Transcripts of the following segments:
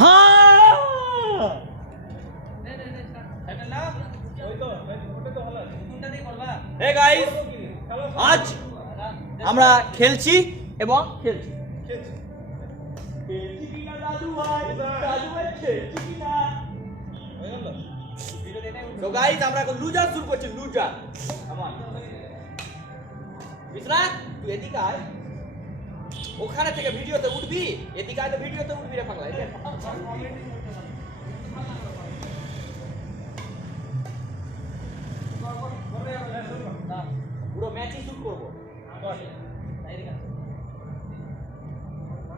হ্যাঁ hey guys, আজ আমরা খেলছি এবং খেলছি। তো গাইস আমরা এখন লুজার শুরু করছি। লুজার মিশ্রা, তুই এদিকে আয়। ওখানে থেকে ভিডিওতে উঠবি, এদিকে আয় তো ভিডিওতে উঠবি রে পাগলা। পুরো ম্যাচই শুট করবো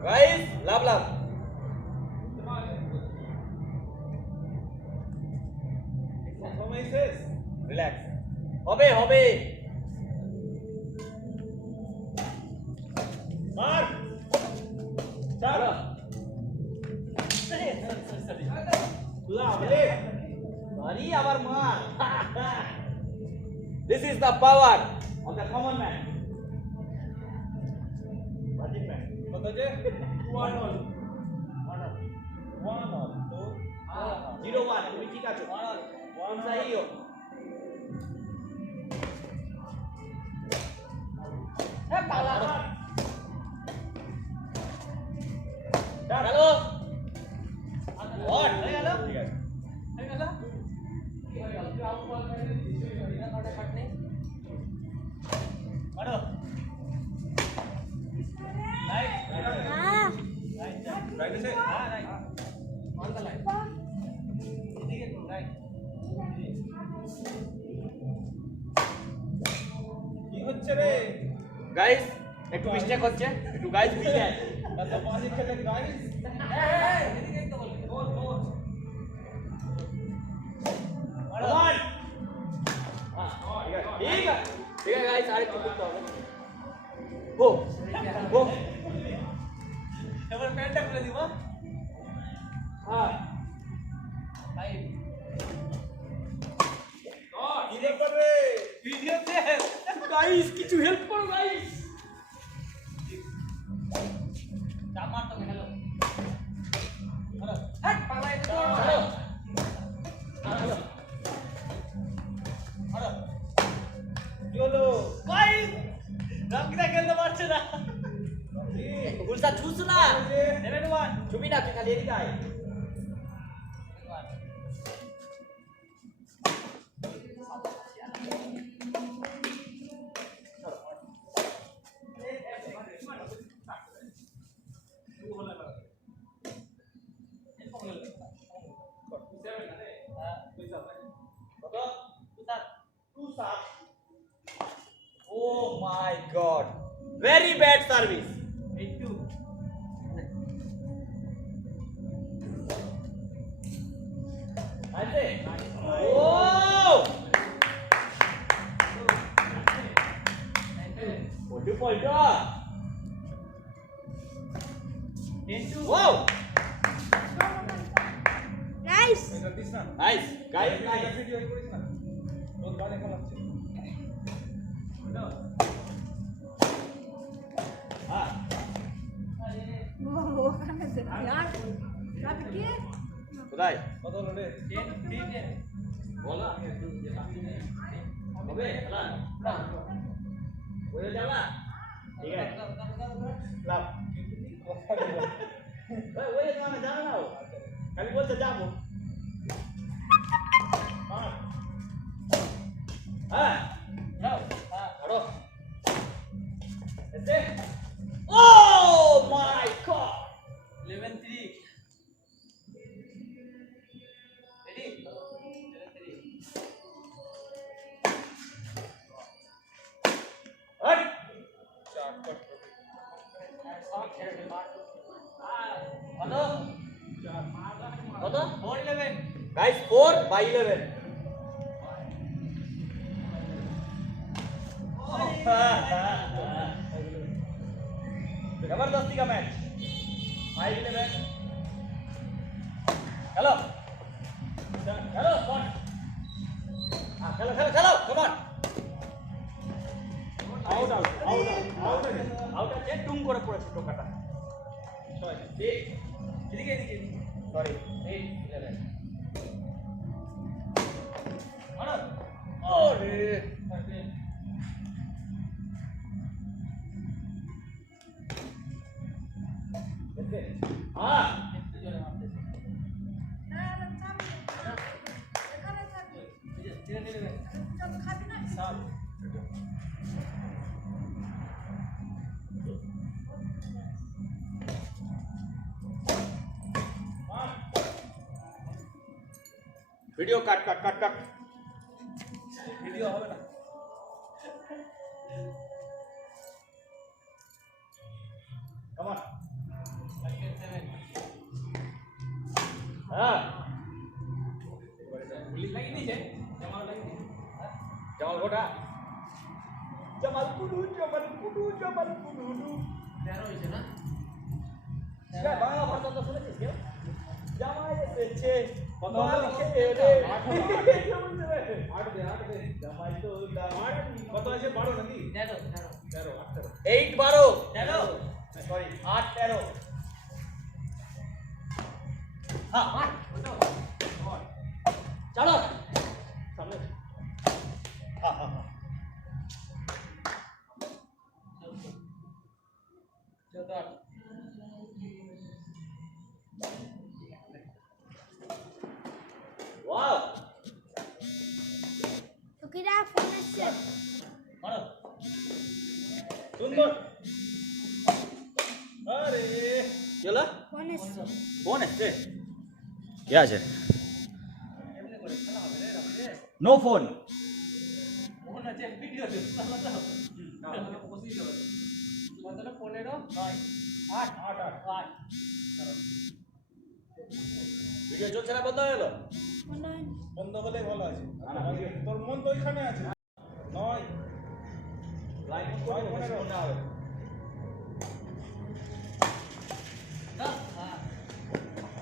গাইস। লাভ লাভ রিল্যাক্স, হবে হবে। মার চলো আরে আবার মার। This is the power of the common man. Virgin man. কত যে 1 all তো 0-1 তুমি ঠিক আছো। 1 সহি हो। এ পালা চলো ওট হয়ে গেল। ঠিক আছে হয়ে গেল। মারো রাইট রাইট এসে হ্যাঁ রাইট অন দ্য লাইন এদিকে রাইট। কি হচ্ছে রে গাইস? একটু মিস্টেক হচ্ছে, একটু গাইস মিলে আছে। কত পানি খেলেন গাইস? এই এদিকেই তো বলে গোল গোল মারো वन। हां ठीक है ठीक है गाइस, सारे चुप तो हो हो এবার প্যান্টটা খুলে দিব। হ্যাঁ ভাই ডিরেক্ট করবে ভিডিওতে। গাইস কিছু হেল্প করো গাইস। চাপ মার তো হ্যালো হ্যালো হট পাগলা এটা তো হ্যালো হ্যালো হ্যালো কি হলো গাইস? রকিটা খেলতে পারছে না। গুলসা ছুস না 7-1 ছবি না, তুই খালি এদিকে আয়। Oh my god, very bad service. 8-2. Nice. Oh! 2 point draw. 10-2. Wow! Nice. Nice. Guys, nice. Video করিস না তোর গানে খেলাচ্ছে Ah. ওখানে যে यार রাতে কি কোথায়? কত হলো রে 10 বলো আমি একটু হবে খেলা না ওরে যাবা ঠিক আছে লাভ ওই মানে জানো না খালি বলতে যাবো। হ্যাঁ যাও হ্যাঁ ধরো এসে। Oh my god, 11-3 ready 11-3 hot চার কত কত 4-11 guys, 4/11 जबरदस्ती का मैच 5-11 हेलो हेलो कौन चलो चलो चलो come on out out out out out out टुम করে পড়েছে টোকাটা 6 ঠিক এদিকে এদিকে Sorry. 8, 11. Oh, ভিডিও কাট কাট কাট কাট ভিডিও হবে না কাম অন হ্যাঁ পুলিশ লাগিয়ে দিয়েছে জামাল লাগিয়ে দিয়েছে জামাল কোটা জামাল কুডু জামাল কুডু জামাল কুডু 13 হয়েছে না বাংলা ভাষা তো শুনেছিস কেন জামাই এসেছে কত মাল হলো? খেয়ে রে। 8 দে জামাই তো দামার কত আছে 12 নাকি 13 13 8 13 8 12 13 সরি 8 13 হ্যাঁ 8 চলো সামনে হ্যাঁ হ্যাঁ হ্যাঁ ওয়াও ওকেরা ফোন আসছে মারো সুন্দর আরে চলো ফোন আসছে ফোন এসছে কে আছে এমনি করে খেলা হবে রে রাতে নো ফোন মন আছে ভিডিও দে না আমাকে বসিয়ে যাবে কতটা 15 9 8 8 8 ভিডিও চলছে না বন্ধ হয়ে গেল ফোন বন্ধ হলে ভালো আছে তোর মন তো ওইখানে আছে 9 লাইভ করে ফোন না হবে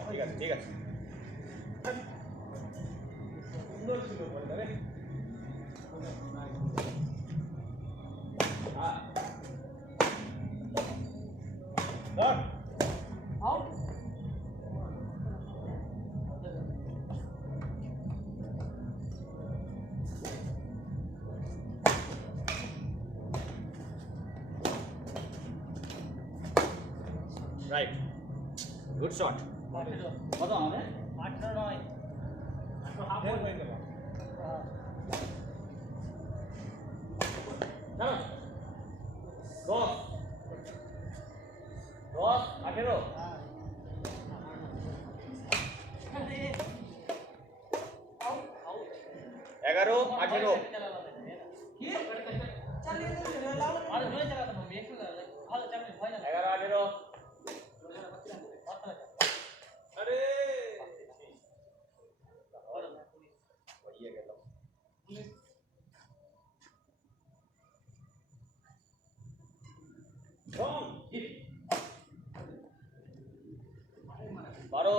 ঠিক আছে ঠিক আছে সুন্দর ছিল বলটা রে হ্যাঁ ধর আউট রাইট গুড শট কত আমাদের 18 9 হাফ হয়ে গেল চলো 10 18 11 18 11 18 আরে হয়ে গেল কম 12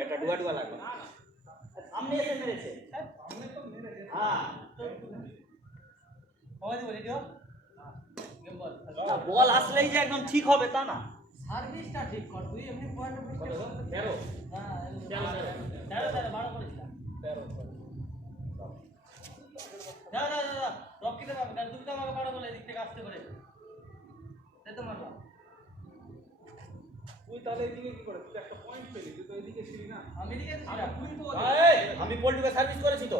এটা ডুয়া ডুয়া লাগবে সামনে এসে মেরেছে হ্যাঁ বল আসলেই যে একদম ঠিক হবে তা না সার্ভিসটা ঠিক কর তুই এমনি পয়েন্ট অফ 13 হ্যাঁ 13 12 করেছিলাম না না না রকি দে বাবা তুমি তো আমাকে পারো বলে এদিক থেকে আসতে পারে দে তো মারবা তুই তাহলে এদিকে কি করে তুই একটা পয়েন্ট পেলি তুই তো এদিকে ছিলি না আমি এদিকে ছিলাম তুই তো এই আমি পল্টুকে সার্ভিস করেছি তো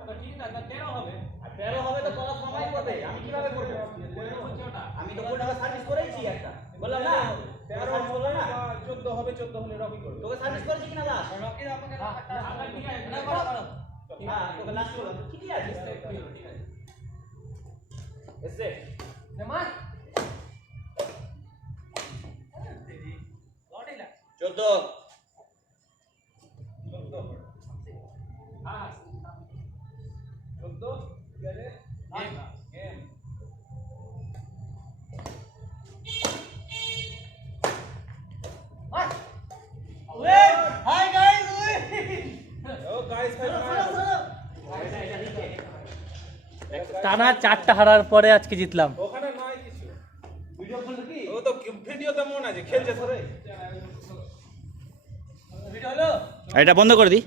আবার ঠিক আছে 13 হবে আর 13 হবে তো তোরা সময় করবে আমি কিভাবে করব আমি তো পল্টুকে সার্ভিস করেছি একটা বললাম না 13 বললাম না 14 হবে 14 হলে রকি করবে তোকে সার্ভিস করেছি কিনা দাস রকি দে আমাকে ঠিক আছে না পারো পারো হ্যাঁ তোকে লাস্ট বললাম ঠিকই আছে ঠিক আছে এসে মার 14 হ্যাঁ 14 গেলে গেম মার টানা 4টা হারার পরে আজকে জিতলাম। ওখানে নয় কিছু ভিডিও করলে কি? ও তো ভিডিও তো মন আছে খেলছে ধরে ভিডিও হলো? এটা বন্ধ করে দিই।